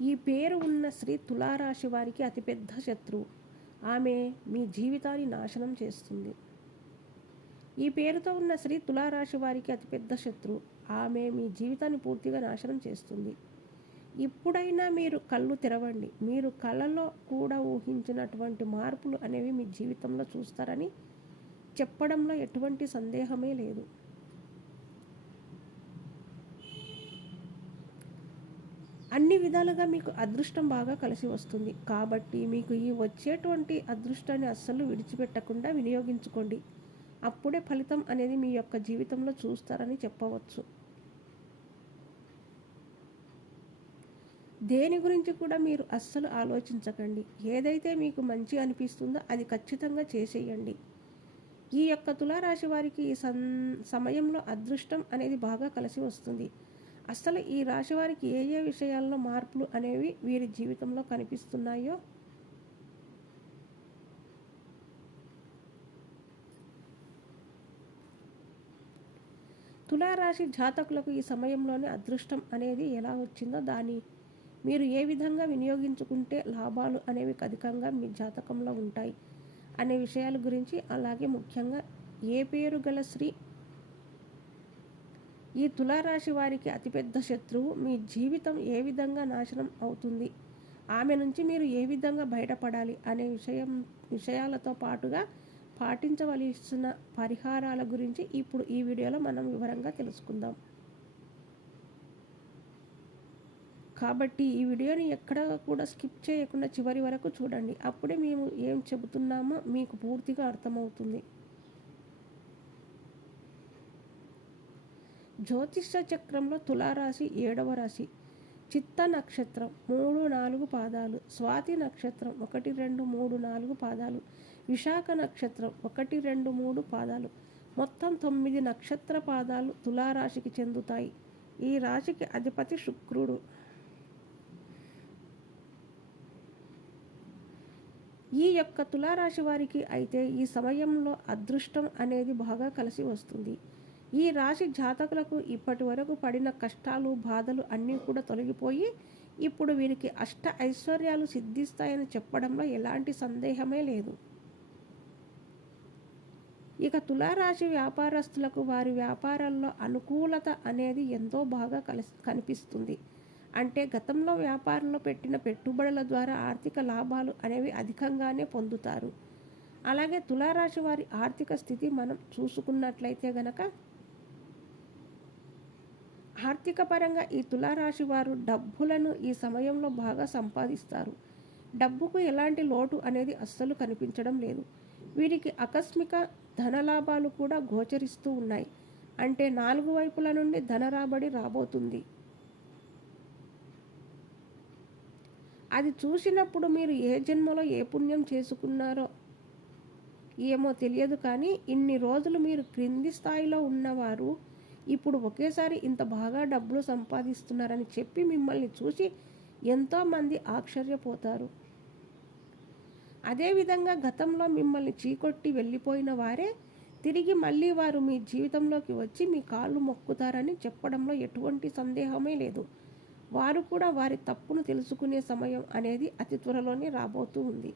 ఈ పేరు ఉన్న స్త్రీ తులారాశి వారికి అతిపెద్ద శత్రువు. ఆమె మీ జీవితాన్ని నాశనం చేస్తుంది. ఈ పేరుతో ఉన్న స్త్రీ తులారాశి వారికి అతిపెద్ద శత్రువు. ఆమె మీ జీవితాన్ని పూర్తిగా నాశనం చేస్తుంది. ఇప్పుడైనా మీరు కళ్ళు తెరవండి. మీరు కళలో కూడా ఊహించినటువంటి మార్పులు అనేవి మీ జీవితంలో చూస్తారని చెప్పడంలో ఎటువంటి సందేహమే లేదు. అన్ని విధాలుగా మీకు అదృష్టం బాగా కలిసి వస్తుంది. కాబట్టి మీకు ఈ వచ్చేటువంటి అదృష్టాన్ని అస్సలు విడిచిపెట్టకుండా వినియోగించుకోండి. అప్పుడే ఫలితం అనేది మీ యొక్క జీవితంలో చూస్తారని చెప్పవచ్చు. దేని గురించి కూడా మీరు అస్సలు ఆలోచించకండి. ఏదైతే మీకు మంచి అనిపిస్తుందో అది ఖచ్చితంగా చేసేయండి. ఈ యొక్క తులారాశి వారికి ఈ సం సమయంలో అదృష్టం అనేది బాగా కలిసి వస్తుంది. అసలు ఈ రాశి వారికి ఏ ఏ విషయాల్లో మార్పులు అనేవి వీరి జీవితంలో కనిపిస్తున్నాయో? తులారాశి జాతకులకు ఈ సమయంలోనే అదృష్టం అనేది ఎలా వచ్చిందో దాని మీరు ఏ విధంగా వినియోగించుకుంటే లాభాలు అనేవి అధికంగా మీ జాతకంలో ఉంటాయి అనే విషయాల గురించి అలాగే ముఖ్యంగా ఏ పేరు గల స్త్రీ ఈ తులారాశి వారికి అతిపెద్ద శత్రువు. మీ జీవితం ఏ విధంగా నాశనం అవుతుంది? ఆమె నుంచి మీరు ఏ విధంగా బయటపడాలి అనే విషయం విషయాలతో పాటుగా పాటించవలసిన పరిహారాల గురించి ఇప్పుడు ఈ వీడియోలో మనం వివరంగా తెలుసుకుందాం. కాబట్టి ఈ వీడియోని ఎక్కడ కూడా స్కిప్ చేయకుండా చివరి వరకు చూడండి. అప్పుడే మేము ఏం చెబుతున్నామో మీకు పూర్తిగా అర్థమవుతుంది. జ్యోతిష చక్రంలో తులారాశి ఏడవ రాశి. చిత్త నక్షత్రం మూడు నాలుగు పాదాలు. స్వాతి నక్షత్రం ఒకటి రెండు మూడు నాలుగు పాదాలు. విశాఖ నక్షత్రం ఒకటి రెండు మూడు పాదాలు. మొత్తం తొమ్మిది నక్షత్ర పాదాలు తులారాశికి చెందుతాయి. ఈ రాశికి అధిపతి శుక్రుడు. ఈ యొక్క తులారాశి వారికి అయితే ఈ సమయంలో అదృష్టం అనేది బాగా కలిసి వస్తుంది. ఈ రాశి జాతకులకు ఇప్పటి వరకు పడిన కష్టాలు బాధలు అన్నీ కూడా తొలగిపోయి ఇప్పుడు వీరికి అష్ట ఐశ్వర్యాలు సిద్ధిస్తాయని చెప్పడంలో ఎలాంటి సందేహమే లేదు. ఇక తులారాశి వ్యాపారస్తులకు వారి వ్యాపారాల్లో అనుకూలత అనేది ఎంతో బాగా కలిసి కనిపిస్తుంది. అంటే గతంలో వ్యాపారంలో పెట్టిన పెట్టుబడుల ద్వారా ఆర్థిక లాభాలు అనేవి అధికంగానే పొందుతారు. అలాగే తులారాశి వారి ఆర్థిక స్థితి మనం చూసుకున్నట్లయితే గనక ఆర్థిక పరంగా ఈ తులారాశి వారు డబ్బులను ఈ సమయంలో బాగా సంపాదిస్తారు. డబ్బుకు ఎలాంటి లోటు అనేది అస్సలు కనిపించడం లేదు. వీరికి ఆకస్మిక ధనలాభాలు కూడా గోచరిస్తూ ఉన్నాయి. అంటే నాలుగు వైపుల నుండి ధన రాబడి రాబోతుంది. అది చూసినప్పుడు మీరు ఏ జన్మలో ఏ పుణ్యం చేసుకున్నారో ఏమో తెలియదు కానీ ఇన్ని రోజులు మీరు క్రింది స్థాయిలో ఉన్నవారు ఇప్పుడు ఒకేసారి ఇంత బాగా డబ్బులు సంపాదిస్తున్నారని చెప్పి మిమ్మల్ని చూసి ఎంతోమంది ఆశ్చర్యపోతారు. అదేవిధంగా గతంలో మిమ్మల్ని చీకొట్టి వెళ్ళిపోయిన వారే తిరిగి మళ్ళీ వారు మీ జీవితంలోకి వచ్చి మీ కాళ్ళు మొక్కుతారని చెప్పడంలో ఎటువంటి సందేహమే లేదు. వారు కూడా వారి తప్పును తెలుసుకునే సమయం అనేది అతి త్వరలోనే రాబోతూ ఉంది.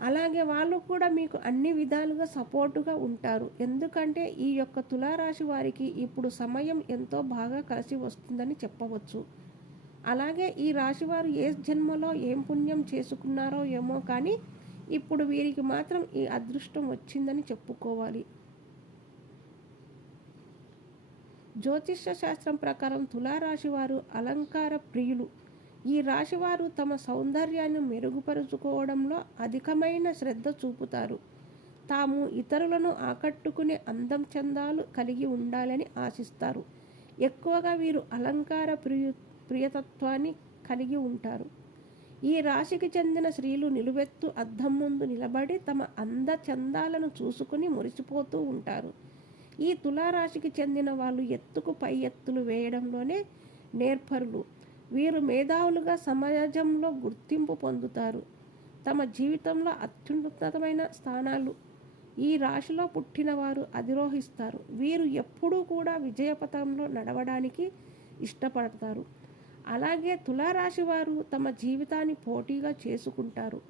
అలాగే వాళ్ళు కూడా మీకు అన్ని విధాలుగా సపోర్టుగా ఉంటారు. ఎందుకంటే ఈ యొక్క తులారాశి వారికి ఇప్పుడు సమయం ఎంతో బాగా కలిసి వస్తుందని చెప్పవచ్చు. అలాగే ఈ రాశివారు ఏ జన్మలో ఏం పుణ్యం చేసుకున్నారో ఏమో కానీ ఇప్పుడు వీరికి మాత్రం ఈ అదృష్టం వచ్చిందని చెప్పుకోవాలి. జ్యోతిష్య శాస్త్రం ప్రకారం తులారాశి వారు అలంకార ప్రియులు. ఈ రాశివారు తమ సౌందర్యాన్ని మెరుగుపరుచుకోవడంలో అధికమైన శ్రద్ధ చూపుతారు. తాము ఇతరులను ఆకట్టుకునే అందం చందాలు కలిగి ఉండాలని ఆశిస్తారు. ఎక్కువగా వీరు అలంకార ప్రియ ప్రియతత్వాన్ని కలిగి ఉంటారు. ఈ రాశికి చెందిన స్త్రీలు నిలువెత్తు అద్దం ముందు నిలబడి తమ అంద చందాలను చూసుకుని మురిసిపోతూ ఉంటారు. ఈ తులారాశికి చెందిన వాళ్ళు ఎత్తుకు పై ఎత్తులు వేయడంలోనే నేర్పరులు. వీరు మేధావులుగా సమాజంలో గుర్తింపు పొందుతారు. తమ జీవితంలో అత్యున్నతమైన స్థానాలు ఈ రాశిలో పుట్టిన వారు అధిరోహిస్తారు. వీరు ఎప్పుడూ కూడా విజయపథంలో నడవడానికి ఇష్టపడతారు. అలాగే తులారాశి వారు తమ జీవితాన్ని పోటీగా చేసుకుంటారు.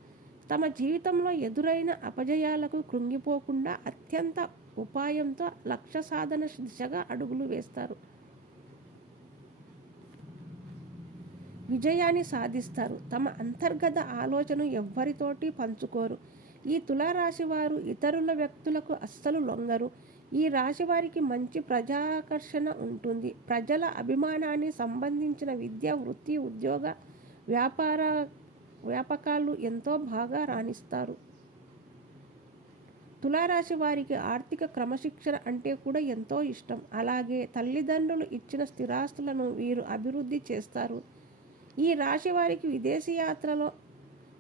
తమ జీవితంలో ఎదురైన అపజయాలకు కృంగిపోకుండా అత్యంత ఉపాయంతో లక్ష్య సాధన దిశగా అడుగులు వేస్తారు. విజయాన్ని సాధిస్తారు. తమ అంతర్గత ఆలోచన ఎవ్వరితోటి పంచుకోరు. ఈ తులారాశి వారు ఇతరుల వ్యక్తులకు అస్సలు లొంగరు. ఈ రాశి వారికి మంచి ప్రజాకర్షణ ఉంటుంది. ప్రజల అభిమానాన్ని సంబంధించిన విద్య వృత్తి ఉద్యోగ వ్యాపార వ్యాపకాలు ఎంతో బాగా రాణిస్తారు. తులారాశి వారికి ఆర్థిక క్రమశిక్షణ అంటే కూడా ఎంతో ఇష్టం. అలాగే తల్లిదండ్రులు ఇచ్చిన స్థిరాస్తులను వీరు అభివృద్ధి చేస్తారు. ఈ రాశి వారికి విదేశీ యాత్రలో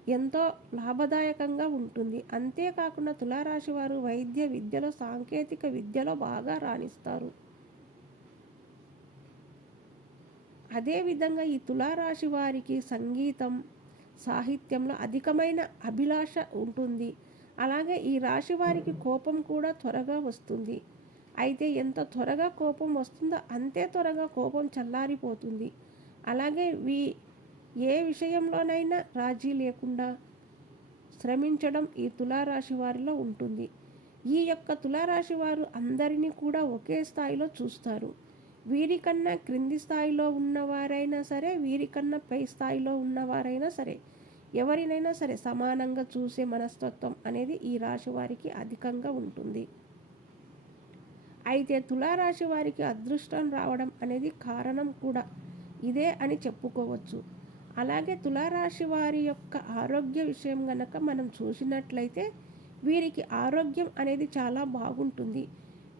ఎంతో లాభదాయకంగా ఉంటుంది. అంతేకాకుండా తులారాశి వారు వైద్య విద్యలో సాంకేతిక విద్యలో బాగా రాణిస్తారు. అదేవిధంగా ఈ తులారాశి వారికి సంగీతం సాహిత్యంలో అధికమైన అభిలాష ఉంటుంది. అలాగే ఈ రాశి వారికి కోపం కూడా త్వరగా వస్తుంది. అయితే ఎంత త్వరగా కోపం వస్తుందో అంతే త్వరగా కోపం చల్లారిపోతుంది. అలాగే వీ ఏ విషయంలోనైనా రాజీ లేకుండా శ్రమించడం ఈ తులారాశి వారిలో ఉంటుంది. ఈ యొక్క తులారాశి వారు అందరినీ కూడా ఒకే స్థాయిలో చూస్తారు. వీరికన్నా క్రింది స్థాయిలో ఉన్నవారైనా సరే వీరికన్నా పై స్థాయిలో ఉన్నవారైనా సరే ఎవరినైనా సరే సమానంగా చూసే మనస్తత్వం అనేది ఈ రాశి వారికి అధికంగా ఉంటుంది. అయితే తులారాశి వారికి అదృష్టం రావడం అనేది కారణం కూడా ఇదే అని చెప్పుకోవచ్చు. అలాగే తులారాశి వారి యొక్క ఆరోగ్య విషయం గనక మనం చూసినట్లయితే వీరికి ఆరోగ్యం అనేది చాలా బాగుంటుంది.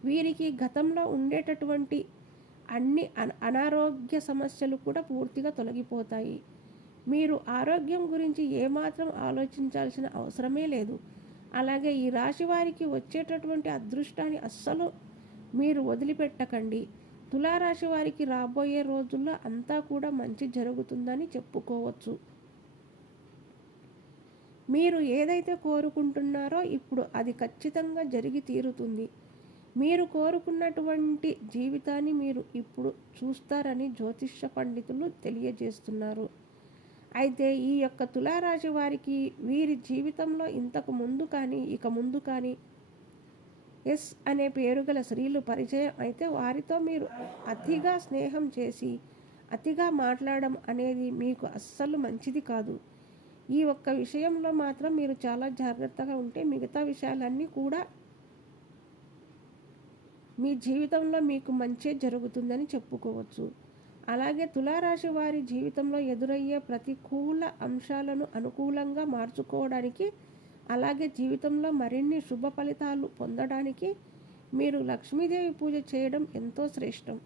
వీరికి గతంలో ఉండేటటువంటి అన్ని అనారోగ్య సమస్యలు కూడా పూర్తిగా తొలగిపోతాయి. మీరు ఆరోగ్యం గురించి ఏమాత్రం ఆలోచించాల్సిన అవసరమే లేదు. అలాగే ఈ రాశి వారికి వచ్చేటటువంటి అదృష్టాన్ని అస్సలు మీరు వదిలిపెట్టకండి. తులారాశి వారికి రాబోయే రోజుల్లో అంతా కూడా మంచి జరుగుతుందని చెప్పుకోవచ్చు. మీరు ఏదైతే కోరుకుంటున్నారో ఇప్పుడు అది ఖచ్చితంగా జరిగి తీరుతుంది. మీరు కోరుకున్నటువంటి జీవితాన్ని మీరు ఇప్పుడు చూస్తారని జ్యోతిష్య పండితులు తెలియజేస్తున్నారు. అయితే ఈ యొక్క తులారాశి వారికి వీరి జీవితంలో ఇంతకు ముందు కానీ ఇక ముందు కానీ ఎస్ అనే పేరు గల స్త్రీలు పరిచయం అయితే వారితో మీరు అతిగా స్నేహం చేసి అతిగా మాట్లాడడం అనేది మీకు అస్సలు మంచిది కాదు. ఈ ఒక్క విషయంలో మాత్రం మీరు చాలా జాగ్రత్తగా ఉంటే మిగతా విషయాలన్నీ కూడా మీ జీవితంలో మీకు మంచి జరుగుతుందని చెప్పుకోవచ్చు. అలాగే తులారాశి వారి జీవితంలో ఎదురయ్యే ప్రతికూల అంశాలను అనుకూలంగా మార్చుకోవడానికి అలాగే జీవితంలో మరిన్ని శుభ ఫలితాలు పొందడానికి మీరు లక్ష్మీదేవి పూజ చేయడం ఎంతో శ్రేష్టం.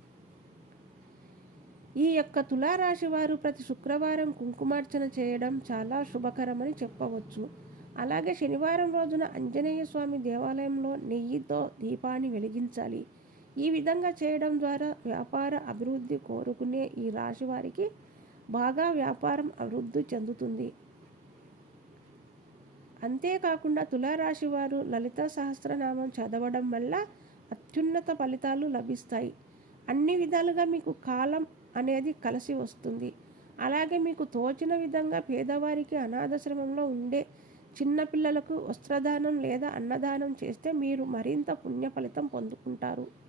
ఈ యొక్క తులారాశి వారు ప్రతి శుక్రవారం కుంకుమార్చన చేయడం చాలా శుభకరమని చెప్పవచ్చు. అలాగే శనివారం రోజున ఆంజనేయ స్వామి దేవాలయంలో నెయ్యితో దీపాన్ని వెలిగించాలి. ఈ విధంగా చేయడం ద్వారా వ్యాపార అభివృద్ధి కోరుకునే ఈ రాశి వారికి బాగా వ్యాపారం అభివృద్ధి చెందుతుంది. అంతేకాకుండా తులారాశి వారు లలిత సహస్రనామం చదవడం వల్ల అత్యున్నత ఫలితాలు లభిస్తాయి. అన్ని విధాలుగా మీకు కాలం అనేది కలిసి వస్తుంది. అలాగే మీకు తోచిన విధంగా పేదవారికి అనాథాశ్రమంలో ఉండే చిన్నపిల్లలకు వస్త్రదానం లేదా అన్నదానం చేస్తే మీరు మరింత పుణ్య ఫలితం పొందుకుంటారు.